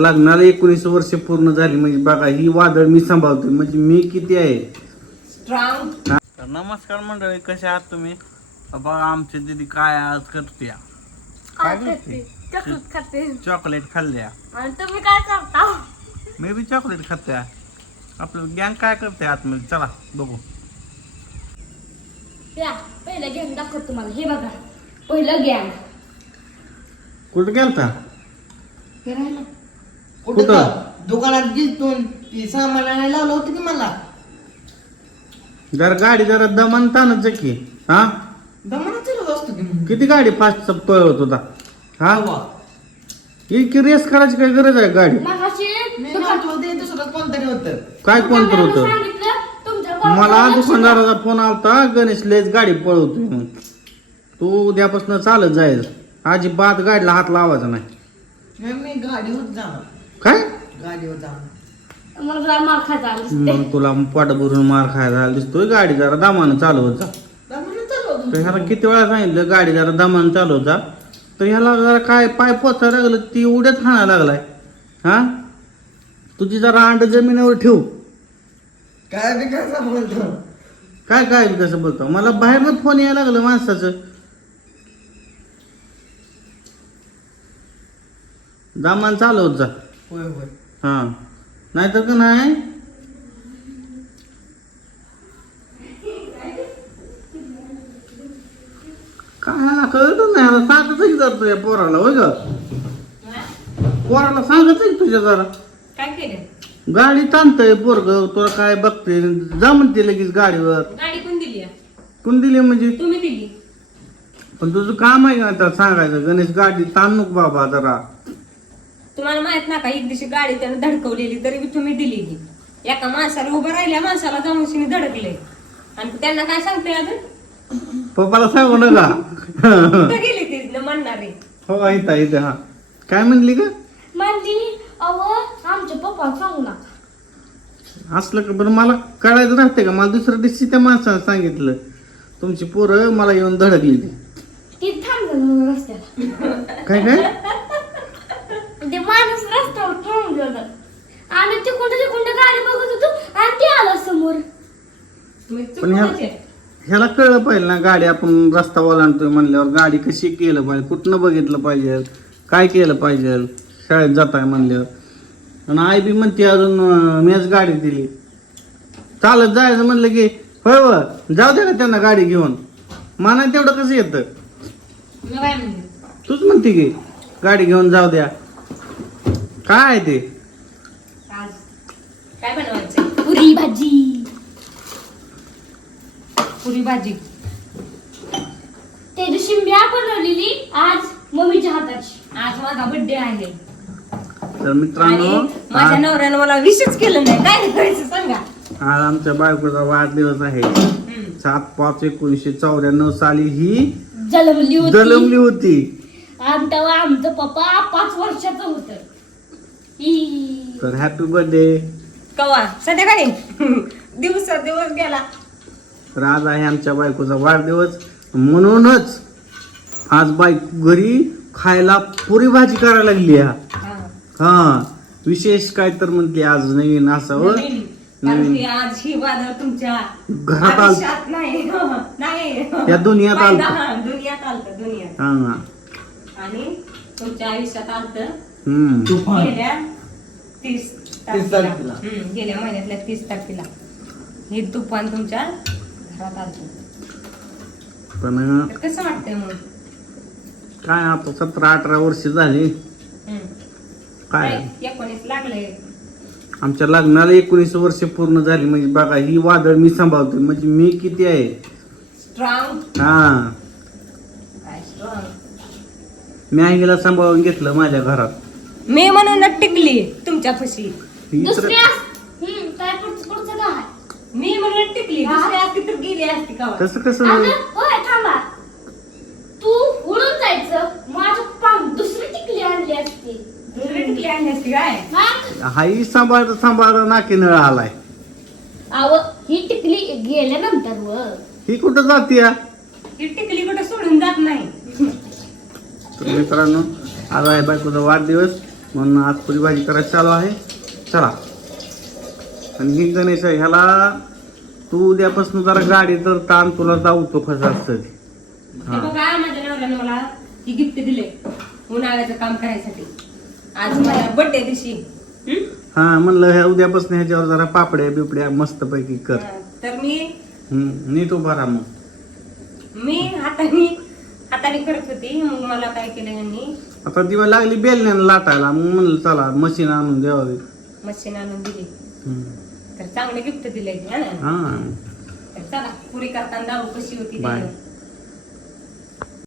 लग्नाला 19 वर्ष पूर्ण झाली म्हणजे बघा ही वादळ मी सांभाळतोय म्हणजे मी किती आहे स्ट्रॉंग. तर नमस्कार मंडळी, कसे आहात तुम्ही? बघा आमची दीदी काय आज करते काय करते? चॉकलेट खाते. चॉकलेट खाल्ल्या. आणि तुम्ही काय करता? मी बी चॉकलेट खाते. आपलं गँग काय करते आतमध्ये, चला बघू. या पहिलं गॅंग दाखवत तुम्हाला. हे बघा पहिलं गॅंग. कुठं गेलता? हे राहिलं. कुठं? दुकानात गेलतून ती सामान आणायला लावलं होतं की मला. जरा गाडी जरा दमन ताणच की. हा दमाना चालत असतो की मग. किती गाडी फास्ट पळवत होता हा हवा. इतकी रेस करायची काय गरज आहे गाडी? मगाशी मी नव्हतो होते, दुसरं कोणतरी होतं. काय कोणतं होतं? सांगितलं तुमच्या मला पोराला लक्ष द्या. दुकानदाराचा फोन आलता, गणेश लयच गाडी पळवतोय म्हणून. तू उद्यापासून चालत जायचं, अजिबात गाडीला हात लावायचा नाही. मी गाडीवर जाणार. काय गाडीवर जाणार. मला जरा मार खायचा दिसते. मग तुला पोट भरून मार खायला दिसतोय. गाडी जरा दामानं चालवत जा. दमाना चालवत तर ह्याला किती वेळा सांगितलं गाडी जरा दामानं चालवत जा, तर ह्याला जरा काय पाय पोचायला लागलं ती उड्यात हाणायला लागलाय. हा तुझी जरा अंड जमिनीवर ठेव. काय बी कसं बोलतो. काय काय कसं बोलतो? मला बाहेरनं फोन यायला लागलं माणसाचं. दामान चालवत जा. होय होय. हा नाहीतर का नाही काय ह्याला कळत नाही. ह्याला सांगतच जातो या पोराला. होय ग पोराला सांगतच तुझ्या जरा काय केलं? गाडी ताणतय पोरग. तुला काय बघते जा म्हणते लगेच गाडीवर. गाडी कोण दिली? कोण दिली म्हणजे? तुम्ही दिली. पण तुझं काम आहे का त्याला सांगायचं गणेश गाडी ताण नको बाबा जरा. तुम्हाला माहित ना का एक दिवशी गाडी त्यानं धडकवलेली तरी बी तुम्ही दिलेली. एका माणसाला उभं राहिल्या माणसाला जाऊन धडकले आणि त्यांना काय सांगते अजून? पप्पाला सांगू नका. कुठं गेली ती म्हणणारे? हो इथं इथं. हा काय म्हणली का? म्हणली अहो आमच्या पप्पा सांगू नका. असलं का बरं मला कळायचं राहते का? मला दुसऱ्या दिवशी त्या माणसानं सांगितलं तुमची पोरं मला येऊन धडकली. ती थांबलं रस्त्याला. काय काय ते माणूस रस्त्यावर थांबलं आणि तिकडे गाडी बघत होतो आणि ते आलं समोर. पण ह्याला कळलं पाहिजे ना, गाडी आपण रस्ता ओलांडतोय म्हणल्यावर गाडी कशी केलं पाहिजे, कुठनं बघितलं पाहिजे, काय केलं पाहिजे. शाळेत जाताय म्हणल्यावर. आणि आई बी म्हणते अजून मीच गाडी दिली. चालत जायचं म्हणलं की होय व जाऊ दे का त्यांना गाडी घेऊन. मला तेवढं कसं येतं? तूच म्हणते की गाडी घेऊन जाऊ द्या. काय आहे ते? काय बनवायचं? पुरी भाजी. पुरी भाजी ते दिवशी मी बनवलेली, आज मम्मीच्या हाताची. आज माझा बर्थडे आहे. तर मित्रांनो माझ्या नवऱ्यानं मला विशच केलं नाही. काय करायचं सांगा? आज आमच्या बायकोचा वाढदिवस आहे. 7/5/1994 साली ही जन्मली होती. आणि तेव्हा आमचं पप्पा 5 वर्षाचं होत. तर हॅपी बर्थडे. कवा संध्याकाळी दिवस गेला. तर आज आहे आमच्या बायकोचा वाढदिवस, म्हणूनच आज बायको घरी खायला पुरी भाजी करायला लागली. हा विशेष काय तर म्हणते आज नवीन असावं. नवीन आज ही वादळ तुमच्या घरात आयुष्यात नाही या दुनियात आलं. दुनियात आलत दुनियात. हा आणि तुमच्या आयुष्यात आलत तुफान. गेल्या 30 तारखेला. गेल्या महिन्यातल्या 30 तारखेला हे तुफान तुमच्या घरात आलत. पण तर कसं वाटतंय मग? काय आता 17-18 वर्ष झाली. काय 19 लागले. आमच्या लग्नाला 19 वर्ष पूर्ण झाली म्हणजे बघा ही वादळ मी सांभाळतोय म्हणजे मी किती आहे स्ट्रॉंग. हा काय स्ट्रॉंग? मी आईला सांभाळून घेतलं माझ्या घरात. मी म्हणून टिकली तुमच्या फशी. ही तर- मी म्हणून टिकली. दुसरी असती तर गेली असती का? तसं कसं थांबा. तू उडून जायचं माझं दुसरी टिकली आणली असती. दुसरी टिकली आणली असती काय? हाई सांभाळता नाकी नळ आलाय. अहो ही टिकली गेल्यानंतर ही कुठं जाते? ही टिकली कुठे सोडून जात नाही. तर मित्रांनो आज आहे बायकोचा वाढदिवस. म्हणून आज पुरी भाजी करायची चालू आहे. चला. आणि ही गणेश आहे, ह्याला तू उद्यापासून जरा गाडी तर ताण तुला जाऊतो कसं असतं ते. हे बघा माझ्या नवऱ्याने मला ही गिफ्ट दिले उन्हाळ्याचं काम करायसाठी. आज माझ्या बर्थडे दिवशी. हा म्हणलं ह्या उद्यापासून ह्याच्यावर जरा पापड्या बिपड्या मस्त पैकी कर. तर मी नीट उभा राहा मग. मी हाताने करत होती. मग मला काय केलं यांनी आता दिवा लागली बेलण्यानं लाटायला, मग म्हणलं चला मशीन आणून द्यावी. मशीन आणून दिली. तर चांगले गिफ्ट दिले. हा तर चला पुरी करताना दाऊ कशी होती बाय. त्याच्यावर.